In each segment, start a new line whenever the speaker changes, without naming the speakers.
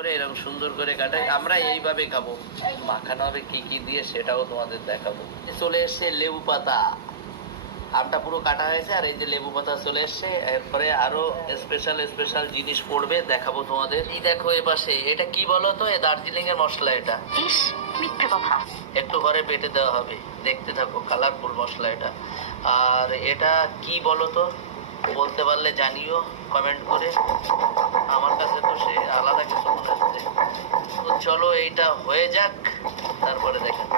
করে এরকম সুন্দর করে কাটাই আমরা এইভাবে খাব। মাখানো হবে কি কি দিয়ে সেটাও তোমাদের দেখাবো। চলে এসছে লেবু পাতা। আমটা পুরো কাটা হয়েছে আর এই যে লেবু পাতা চলে এসছে। এরপরে আরও স্পেশাল স্পেশাল জিনিস পড়বে দেখাবো তোমাদের। এই দেখো এ পাশে এটা কি বলো তো? এ দার্জিলিং এর মশলা এটা।
মিথ্যে কথা।
একটু ঘরে পেটে দেওয়া হবে দেখতে থাকো কালারফুল মশলা এটা। আর এটা কি বলো তো? বলতে পারলে জানিও কমেন্ট করে। আমার কাছে তো সে আলাদা কিছু মনে হচ্ছে। তো চলো এইটা হয়ে যাক, তারপরে দেখেন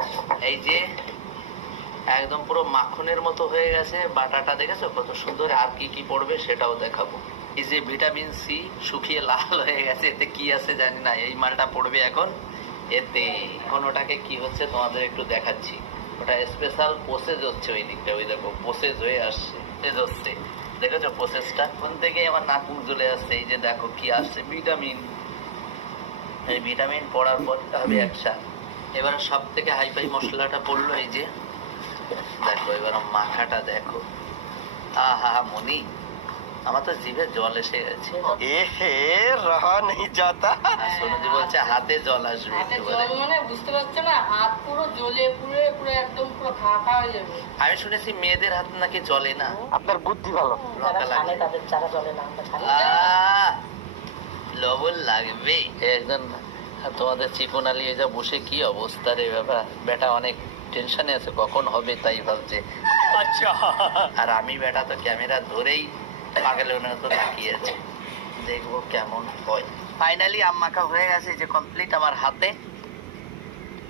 এই যে, একদম পুরো মাখনের মতো হয়ে গেছে বাটাটা, দেখেছ? কত সুন্দর, আর কি কি পড়বে সেটাও দেখাবো। এই যে ভিটামিন সি শুকিয়ে লাল হয়ে গেছে, এতে কি আছে জানি না, এই মালটা পড়বে এখন। এতে এখন ওটাকে কি হচ্ছে তোমাদের একটু দেখাচ্ছি। ওটা স্পেশাল প্রসেস হচ্ছে ওই দিকটা, ওই দেখো প্রসেস হয়ে আসছে হচ্ছে। দেখেছ প্রসেসটা কোন থেকে আমার নাক মুখ চলে আসছে এই যে দেখো কি আসছে ভিটামিন এই ভিটামিন পড়ার পর হবে একসা এবার সব থেকে হাইফাই মশলাটা পড়ল এই যে দেখো এবার মাখাটা দেখো। আহা মনি। আমার তো জিভে জল এসে গেছে।
এহে রহা নেই যাতা।
আর বলছে হাতে জল আসবে
জল মানে বুঝতে পারছ না হাত পুরো জ্বলে পুরে পুরো একদম পুরো ফাঁকা হয়ে যাবে।
আমি শুনেছি মেয়েদের হাত নাকি জলে না।
আপনার বুদ্ধি ভালো।
লবণ লাগবে। একজন তোমাদের চিকন আলী যা বসে কি অবস্থা রে বাবা? বেটা অনেক টেনশনে আছে কখন হবে তাই ভাবছে।
আচ্ছা।
আর আমি বেটা তো ক্যামেরা ধরেই পাগলের মতো তাকিয়ে আছে। দেখব কেমন হয়। ফাইনালি আম মাখা হয়ে গেছে যে কমপ্লিট আমার হাতে।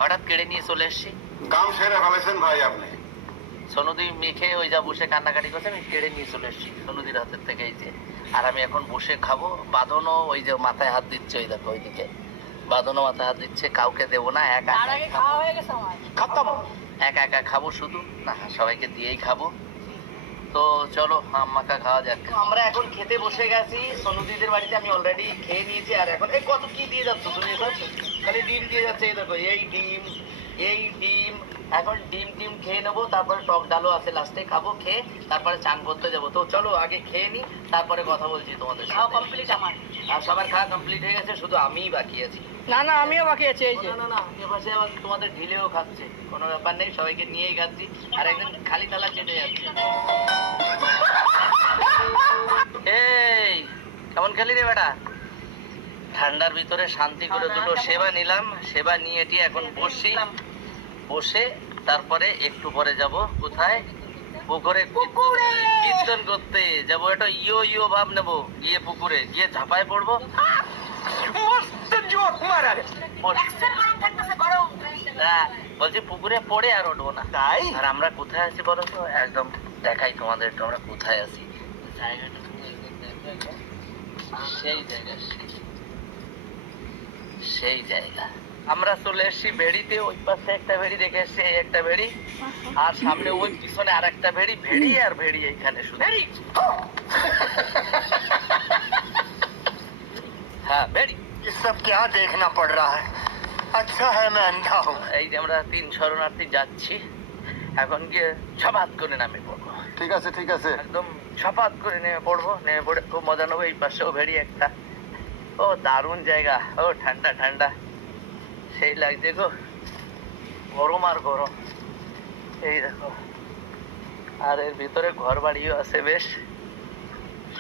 হঠাৎ কেড়ে নিয়ে চলে এসছি।
কাম সেরে ফেলেছেন ভাই আপনি।
সোনুদি মেখে ওই যা বসে কান্নাকাটি করছে আমি কেড়ে নিয়ে চলে এসেছি সোনুদির হাতের থেকে এই যে। আর আমি এখন বসে খাব। বাঁধনও ওই যে মাথায় হাত দিচ্ছে ওই দেখো ওইদিকে। বাঁধনও মাথায় হাত দিচ্ছে কাউকে দেবো না একা
খাওয়া হয়ে গেছে
খতম।
একা একা খাব শুধু। না সবাইকে দিয়েই খাব। তো চলো আম মাখা খাওয়া যাক। আমরা এখন খেতে বসে গেছি। সোনুদিদের বাড়িতে আমি অলরেডি খেয়ে নিয়েছি। আর এখন, এই কত কি দিয়ে যাচ্ছ? তুমি খালি ডিম দিয়ে যাচ্ছে, এই দেখো, এই ডিম এই ডিম এখন ডিম টিম খেয়ে নেব তারপরে টক ডালও আছে লাস্টে খাব খেয়ে তারপরে চান করতে যাব। তো চলো আগে খেয়ে নি তারপরে কথা বলছি তোমাদের
খাওয়া কমপ্লিট আমার।
আর সবার খাওয়া কমপ্লিট হয়ে গেছে শুধু আমিই বাকি আছি।
না না আমিও বাকি আছি এই যে।
না না না এপাশে আবার তোমাদের ঢিলেও খাচ্ছে কোনো ব্যাপার নেই সবাইকে নিয়েই খাচ্ছি। আর একদিন খালি থালা চেটে যাচ্ছে। এই কেমন খেলি রে বেটা? ঠান্ডার ভিতরে শান্তি করে দুটো সেবা নিলাম সেবা নিয়ে এটি এখন বসছি। বসে তারপরে একটু পরে যাব কোথায়? পুকুরে পুকুরে! কীর্তন করতে যাব এটা ইয়ো ইয়ো ভাব নেব। গিয়ে পুকুরে গিয়ে ঝাপায় পড়ব। বলছি পুকুরে পড়ে আর উঠবো না।
তাই?
আর আমরা কোথায় আছি বলো তো? একদম দেখাই তোমাদের একটু আমরা কোথায় আছি? জায়গাটা। সেই জায়গা সেই জায়গা। আমরা চলে এসেছি ভেড়িতে ওই পাশে একটা ভেড়ি দেখে এসছি এই একটা ভেড়ি। আচ্ছা। আর সামনে ওই পিছনে আর একটা ভেড়ি ভেড়ি আর ভেড়ি এইখানে শুধু। ভেড়ি। হ্যাঁ ভেড়ি।
সব কে দেখনা পড় রা হ্যাঁ আচ্ছা হ্যাঁ আমি আন্ধা
এই যে আমরা তিন শরণার্থী যাচ্ছি এখন গিয়ে ছপাত করে নামে পড়ব।
ঠিক আছে ঠিক আছে।
একদম ছপাত করে নেমে পড়ব নেমে পড়ে খুব মজা নেব এই পাশেও ভেড়ি একটা। ও দারুণ জায়গা ও ঠান্ডা ঠান্ডা। সেই লাগছে গো গরম আর গরম। এই দেখো। আর এর ভিতরে ঘর বাড়িও আছে বেশ।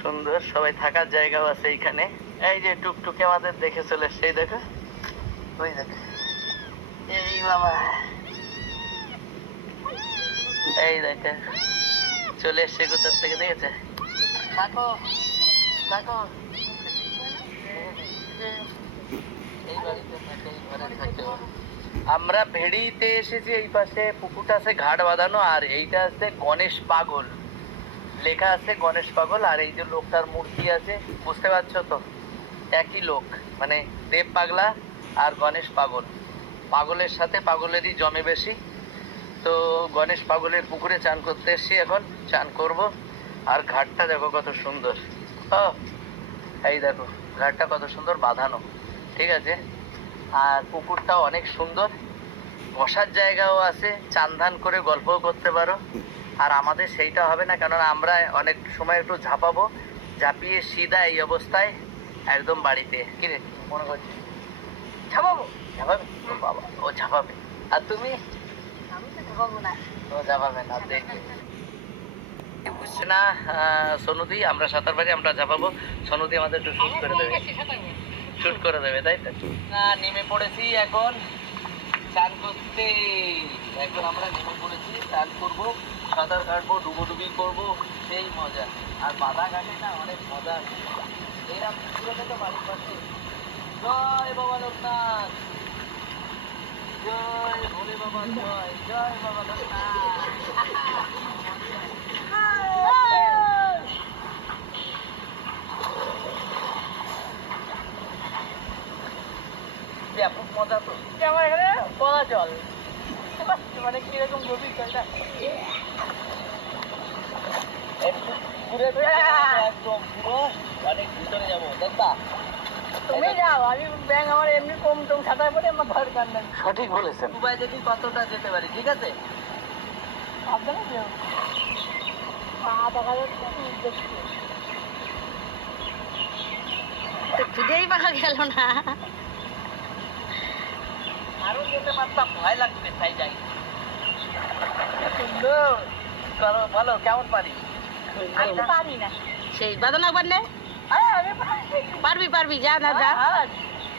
সুন্দর সবাই থাকার জায়গাও আছে এইখানে। এই যে টুকটুকে আমাদের দেখে চলে সেই দেখো। ওই দেখো। এই বাবা। এই দেখে। চলে এসছে কোথার থেকে দেখেছে? দেখো দেখো এই আমরা ভেড়িতে এসেছি এই পাশে, পুকুরটা আছে ঘাট বাঁধানো, আর এইটা আছে গণেশ পাগল। লেখা আছে গণেশ পাগল, আর এই যে লোকটার মূর্তি আছে, বুঝতে পারছ তো? একই লোক মানে দেব পাগলা আর গণেশ পাগল। পাগলের সাথে পাগলেরই জমে বেশি। তো গণেশ পাগলের পুকুরে চান করতে এসছি এখন, চান করব। আর ঘাটটা দেখো কত সুন্দর। এই দেখো, ঘাটটা কত সুন্দর বাঁধানো। ঠিক আছে? আর পুকুরটাও অনেক সুন্দর। বসার জায়গাও আছে চান ধান করে গল্পও করতে পারো। আর আমাদের সেইটা হবে না কারণ আমরা অনেক সময় একটু ঝাঁপাবো ঝাঁপিয়ে সিধা এই অবস্থায় একদম বাড়িতে। কি রে মনে করছি
ঝাপাবো?
ঝাপাবে? বাবা ও ঝাপাবে। আর তুমি? ও ঝাপাবে না বুঝছে না সোনুদি আমরা সাঁতার পারি আমরা ঝাপাবো। সোনুদি আমাদের একটু শুট করে দেবে। শুট করে দেবে তাই তো? না নেমে পড়েছি এখন। চান করতে এখন আমরা নেমে পড়েছি চান করব সাঁতার কাটবো ডুবোডুবি করব সেই মজা। আর বাধা ঘাটে না অনেক মজা আছে। এরকম পুরোটা তো পাশে। জয় বাবা লোকনাথ! জয় ভোলে বাবা জয় জয় বাবা লোকনাথ ব্যাপক মজা তো
আমার এখানে পড়া জল। মানে কীরকম গভীর জলটা।
একটু ঘুরে একদম পুরো অনেক ভিতরে যাব দেখবা।
তুমি যাও আমি ব্যাং আমার এমনি কম টম সাঁতার পরে আমার দরকার নেই
সঠিক বলেছেন। দুবাই দেখি কতটা যেতে পারি ঠিক আছে?
সাবধানে যেও। পা দেখা যাচ্ছে মুখ দেখছি।
তো খুঁজেই পাওয়া গেল না।
আরও যেতে পারতাম ভয় লাগবে তাই যাই।
সুন্দর।
করো বলো কেমন পারি
আমি তো পারি না।
সেই বাদন একবার
আরে
পারবি পারবি যা না যা।
হ্যাঁ,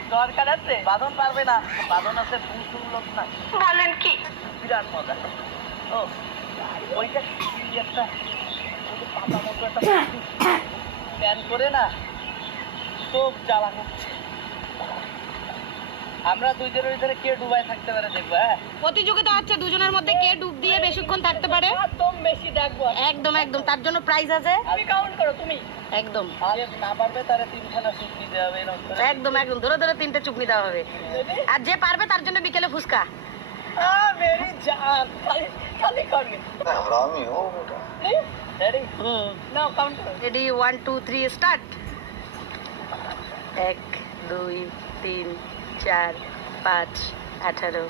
দরকার আছে।
বাঁধন পারবে না। বাঁধন আছে পুতুল লোক না।
বলেন কি?
বিরাট মজা। ও ওইটা একটা পাতা মতো একটা প্যান করে না চোখ জ্বালা করছে। আমরা দুইজনের ভিতরে কে ডুবায় থাকতে পারে দেখব হ্যাঁ?
প্রতিযোগিতা হচ্ছে দুজনের মধ্যে কে ডুব দিয়ে বেশিক্ষণ থাকতে পারে?
একদম বেশি দেখব
একদম একদম। তার জন্য প্রাইজ আছে।
তুমি কাউন্ট করো তুমি।
একদম।
না পারবে তারে তিনখানা চুপনি দেওয়া হবে
একদম একদম। ধরে ধরে তিনটে চুপনি দেওয়া হবে। আর যে পারবে তার জন্য বিকেলে
ফুসকা
হুম।
নাও কাউন্ট
রেডি স্টার্ট এক দুই তিন চার পাঁচ আঠারো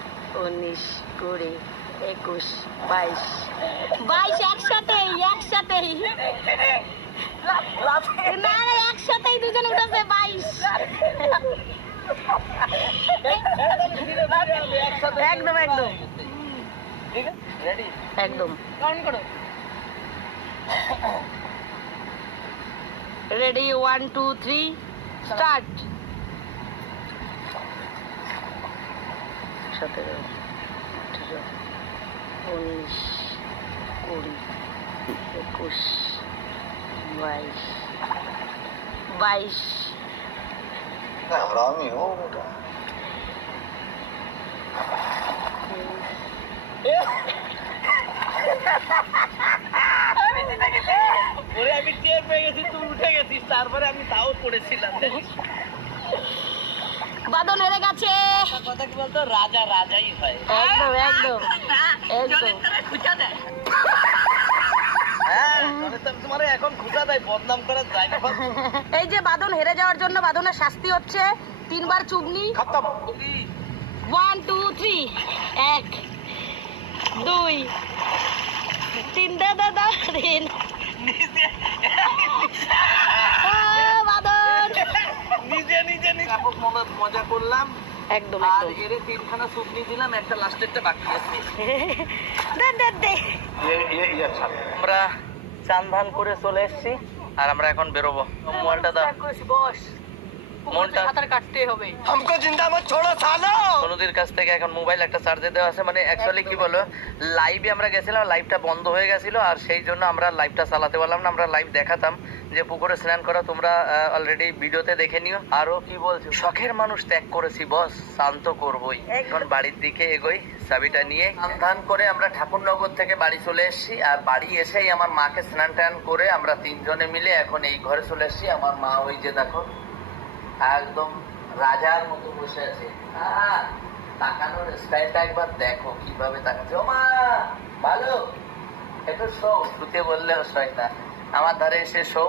উনিশ কুড়ি একুশ বাইশ। বাইশ একসাথেই একসাথেই। না না একসাথেই দুজন উঠেছে বাইশ। একদম একদম। একদম। Ready one two three start সতেরো আঠেরো উনিশ কুড়ি একুশ বাইশ বাইশ।
আমি গেছি গেছিস তারপরে আমি তাও পড়েছিলাম।
গেছে
কথা কি বলতো রাজা রাজাই হয়
একদম একদম একদম।
দেয়
এই যে বাদন হেরে যাওয়ার জন্য বাদনের শাস্তি হচ্ছে। তিনবার
চুবনি
ওয়ান টু থ্রি এক দুই তিন। দাদা তিন।
করলাম।
একদম
আর এর তিনখানা সুপনি দিলাম একটা লাস্টেরটা বাকি আছে।
দে দে দে।
আমরা করে চলে এসেছি আর আমরা এখন বেরোবো। দাও
বস
মনটা
কাটতে হবে।
কাছ থেকে এখন মোবাইল একটা চার্জে দেওয়া আছে মানে অ্যাকচুয়ালি কি বলো লাইভে আমরা গেছিলাম লাইভটা বন্ধ হয়ে গেছিল আর সেই জন্য আমরা লাইভটা চালাতে পারলাম না আমরা লাইভ দেখাতাম। যে পুকুরে স্নান করা তোমরা অলরেডি ভিডিওতে দেখে নিও। আরও কি বলছো? শখের মানুষ ত্যাগ করেছি বস শান্ত করবই। এখন বাড়ির দিকে এগোই চাবিটা নিয়ে। স্নান করে আমরা ঠাকুরনগর থেকে বাড়ি চলে এসেছি আর বাড়ি এসেই আমার মাকে স্নান টান করে আমরা তিনজনে মিলে এখন এই ঘরে চলে এসেছি। আমার মা ওই যে দেখো একদম রাজার মতো বসে আছে। তাকানোর স্টাইলটা একবার দেখো কীভাবে তাকাচ্ছে। ও মা ভালো একটু শো শুতে বললেও শোয় না আমার ধারে এসে শো।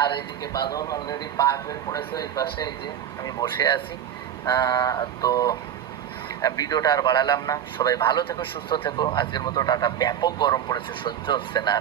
আর এদিকে বাঁধন অলরেডি পা হয়ে পড়েছে এই পাশে, এই যে আমি বসে আছি। তো, ভিডিওটা আর বাড়ালাম না। সবাই ভালো থেকো, সুস্থ থেকো। আজকের মতো টাটা। ব্যাপক গরম পড়েছে, সহ্য হচ্ছে না।